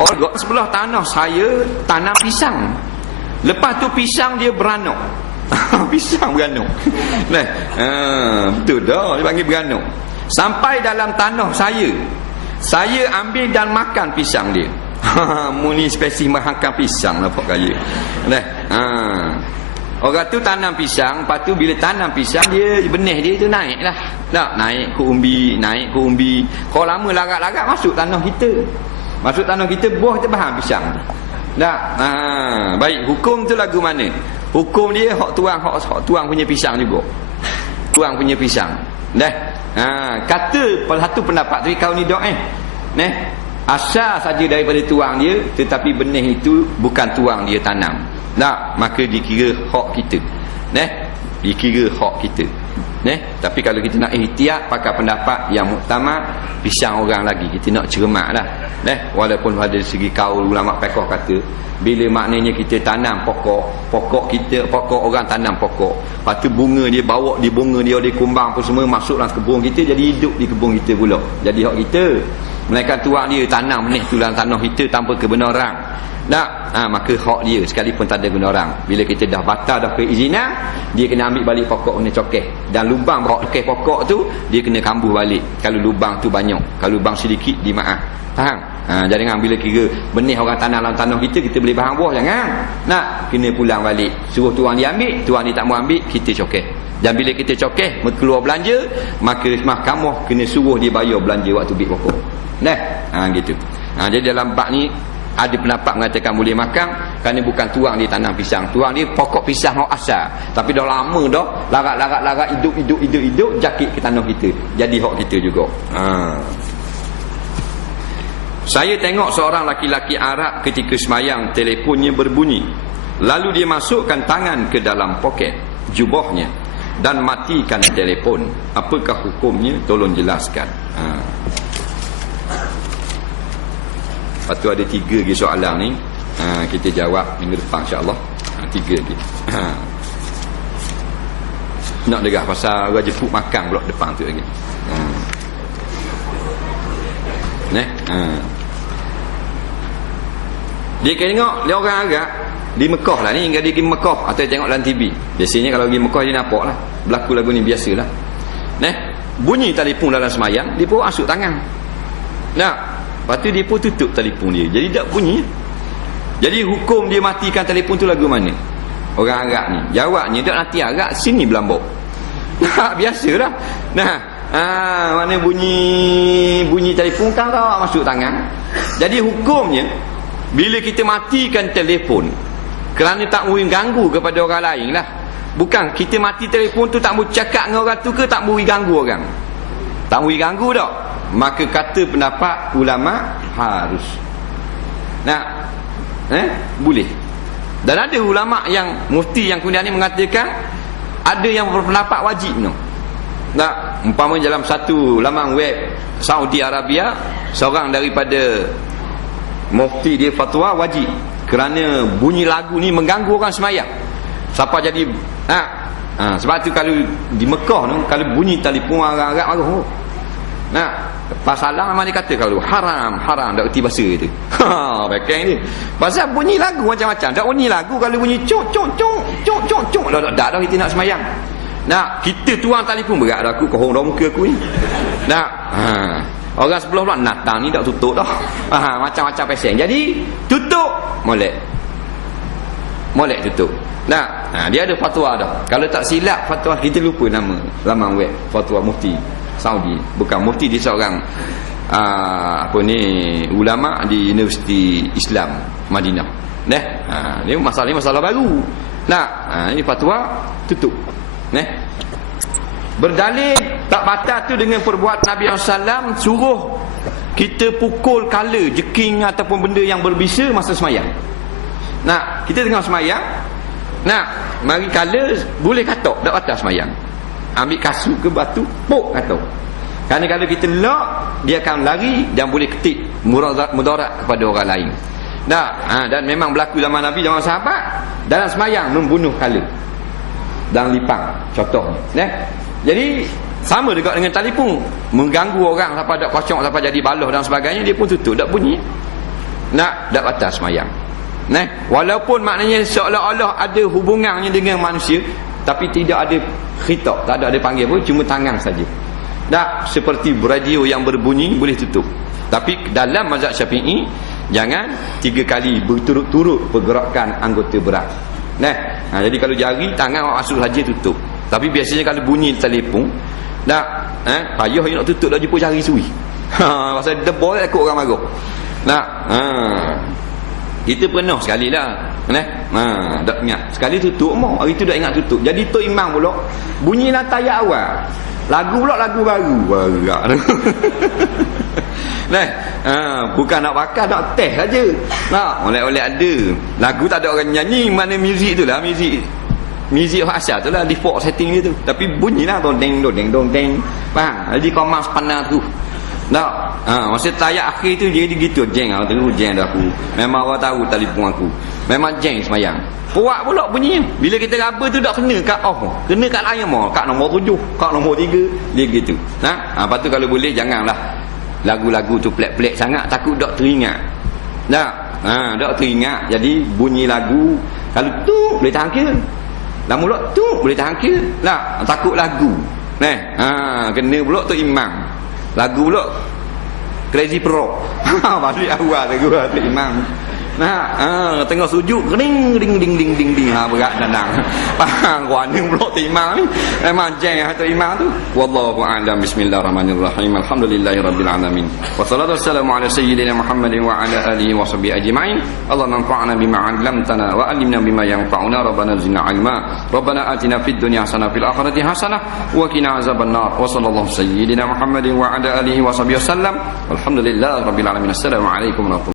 Orang sebelah tanah saya tanam pisang. Lepas tu pisang dia beranak. pisang beranak. Nah, ha, betul dah dia panggil beranak. Sampai dalam tanah saya. Saya ambil dan makan pisang dia. Muni spesies makan pisang lah pak kaya. Nah, ha. Orang tu tanam pisang, lepas tu bila tanam pisang dia benih dia tu naik lah. Tak, naik ke umbi, naik ke umbi. Kalau lama larat-larat masuk tanah kita. Masuk tanah kita buah kita bahan pisang. Tak. Ha, baik, hukum tu lagu mana? Hukum dia hak tuang hak, hak tuang punya pisang juga. Tuang punya pisang. Dah. Ha, kata satu pendapat tapi kau ni dok eh. Neh. Asal saja daripada tuang dia tetapi benih itu bukan tuang dia tanam. Tak, maka dikira hak kita. Neh, dikira hak kita. Neh, tapi kalau kita nak ihtiyat pakai pendapat yang muktamad, pisang orang lagi kita nak cermaklah. Neh, walaupun pada segi kaul ulama fiqh kata bila maknanya kita tanam pokok pokok kita pokok orang tanam pokok. Lepas tu bunga dia bawa di bunga dia di kumbang apa semua masuk dalam kebun kita jadi hidup di kebun kita pula. Jadi hak kita. Melainkan tuan dia tanam benih tu dalam tanah kita tanpa kebenaran. Tak? Ha, maka hak dia sekalipun tak ada guna orang bila kita dah batal dah keizinan dia kena ambil balik pokok kena cokeh. Dan lubang cokeh pokok tu dia kena kambuh balik. Kalau lubang tu banyak kalau lubang sedikit di maaf. Faham ha, jangan bila kira benih orang tanah dalam tanah kita kita boleh bahan buah jangan. Nak kena pulang balik. Suruh tuan dia ambil tuan dia tak mau ambil kita cokeh. Dan bila kita cokeh keluar belanja maka mahkamah kena suruh dia bayar belanja waktu bit pokok. Nah ha, gitu. Ha, jadi dalam bab ni ada pendapat mengatakan boleh makan kerana bukan tuang dia tanam pisang. Tuang dia pokok pisang hok asal. Tapi dah lama dah larat-larat-larat hidup-hidup hidup-hidup jakit ke tanah kita. Jadi hok kita juga. Ha. Saya tengok seorang laki-laki Arab ketika semayang teleponnya berbunyi lalu dia masukkan tangan ke dalam poket jubahnya dan matikan telefon apakah hukumnya tolong jelaskan ha. Lepas tu ada tiga lagi soalan ni ha, Kita jawab minggu depan insyaAllah ha, Tiga lagi ha. Nak dengar pasal Orang jepuk makan pula depan tu lagi ha. Neh? Ha. Dia kena tengok Dia orang agak Di Mekah lah ni Dia pergi Mekah Atau tengok dalam TV Biasanya kalau pergi Mekah Dia nampak lah Berlaku lagu ni biasa lah Neh? Bunyi telefon dalam semayang Dia pun asuk tangan Nah Lepas tu dia pun tutup telefon dia. Jadi tak bunyi. Jadi hukum dia matikan telefon tu lagu mana? Orang Arab ni. Jawabnya tak nanti Arab sini Belambok. Nah, biasalah. Nah, ah mana bunyi bunyi telefon kan kau masuk tangan. Jadi hukumnya bila kita matikan telefon kerana tak mau ganggu kepada orang lain lah. Bukan kita mati telefon tu tak mau cakap dengan orang tu ke tak mau ganggu orang. Tak mau ganggu dak maka kata pendapat ulama harus. Nak eh? Boleh. Dan ada ulama yang mufti yang kemudian ni mengatakan ada yang berpendapat wajib no. Nak umpama dalam satu laman web Saudi Arabia seorang daripada mufti dia fatwa wajib kerana bunyi lagu ni mengganggu orang semayang siapa jadi ha, ha, sebab tu kalau di Mekah tu kalau bunyi telefon orang-orang marah oh. nah Pasalang memang dia kata kalau haram, haram tak erti bahasa itu. Ha, bekeng ni. Pasal bunyi lagu macam-macam. Tak bunyi lagu kalau bunyi cok cok cok cok cok cok dah dah dah kita nak semayang. Nak kita tuang telefon berat dah aku kohong dah muka aku ni. Nak. Ha. Orang sebelah pula natang ni tak tutup dah. Ha, macam-macam pesen. Jadi tutup molek. Molek tutup. Nah, ha, dia ada fatwa dah. Kalau tak silap fatwa kita lupa nama laman web fatwa mufti. Saudi bukan mufti dia seorang uh, apa ni ulama di Universiti Islam Madinah neh ha ni masalah ni masalah baru nak ha, ini fatwa tutup neh berdalil tak batal tu dengan perbuatan Nabi SAW suruh kita pukul kala jeking ataupun benda yang berbisa masa semayang. Nak kita tengah semayang nak mari kala boleh katok tak batal semayang. Ambil kasut ke batu pok kata kerana kalau kita lock dia akan lari dan boleh ketik mudarat kepada orang lain. Tak ha, dan memang berlaku zaman Nabi zaman sahabat dalam semayang membunuh kala. Dan lipang contohnya ne? jadi sama juga dengan telefon mengganggu orang sampai ada kosong sampai jadi baloh dan sebagainya dia pun tutup tak bunyi nak dak batal semayang Nah, walaupun maknanya seolah-olah ada hubungannya dengan manusia tapi tidak ada khitab, tak ada ada panggil pun cuma tangan saja. Tak seperti radio yang berbunyi boleh tutup. Tapi dalam mazhab Syafi'i jangan tiga kali berturut-turut pergerakan anggota berat. Nah, ha, jadi kalau jari tangan awak masuk saja tutup. Tapi biasanya kalau bunyi telefon tak eh? Payah nak tutup dah jumpa jari suwi. Ha pasal debol takut orang marah. Nak ha. Kita pernah sekali lah eh? ha, tak ingat sekali tutup mau hari tu tak ingat tutup. Jadi tu imam pula bunyi lah awal. Lagu pula lagu baru. Barak nah, ha, bukan nak bakar nak test saja. Nak oleh-oleh ada. Lagu tak ada orang nyanyi mana muzik tu lah muzik muzik asal tu lah default setting dia tu tapi bunyi lah dong deng dong deng dong deng faham jadi kau mas panas tu tak. Ha, masa tayak akhir tu jadi gitu jeng aku tu jeng dah aku. Memang orang tahu telefon aku. Memang jeng semayang. Puak pula bunyi. Bila kita raba tu tak kena kat off. Kena kat lain mah. Kat nombor tujuh. Kat nombor tiga. Dia gitu. Ha? ha lepas tu kalau boleh janganlah. Lagu-lagu tu pelik-pelik sangat. Takut tak teringat. Tak. Ha, tak teringat. Jadi bunyi lagu. Kalau tu boleh tahan kira. Lama pula tu boleh tahan kira. Tak. Takut lagu. Nah, ha, kena pula tu imam. Lagu pula Crazy Pro. Ha balik awal lagu tu imam. นะฮะเออตั้งก็สุยุริ่งริ่งริ่งริ่งริ่งริ่งฮะบะดันดังปะกว่านึงโลติมาไอ้มาแจ้งฮะตัวอิมาตุวัลลอฮุอาลัมบิสมิลลาฮิรเราะห์มานิรเราะฮีมอัลฮัมดุลิลลาฮิร็อบบิลอาละมีนวะศอลาตุวัสสลามุอะลาซัยยิดินามุฮัมมัดวะอะลาอาลีฮิวะศอฮบิอัจมัยนอัลลอฮุมฟะอะนะบิมาอัลลัมตะนาวะอัลลิมนาบิมายังฟะอูนาร็อบบะนาซินาอิลมาร็อบบะนาอาตินาฟิดดุนยาฮะซะนะฟิลอาคิเราะติฮะซะนะวะกินาอาซาบันนารวะศ็อลลัลลอฮุซัยยิดินามุฮัมมัดวะอะลาอาลีฮิวะศอฮบิวะซัลลัมวัลฮัมดุลิลลาฮิร็อบบิลอาละมีนอัสสลามุอะลัยกุมวะเราะห์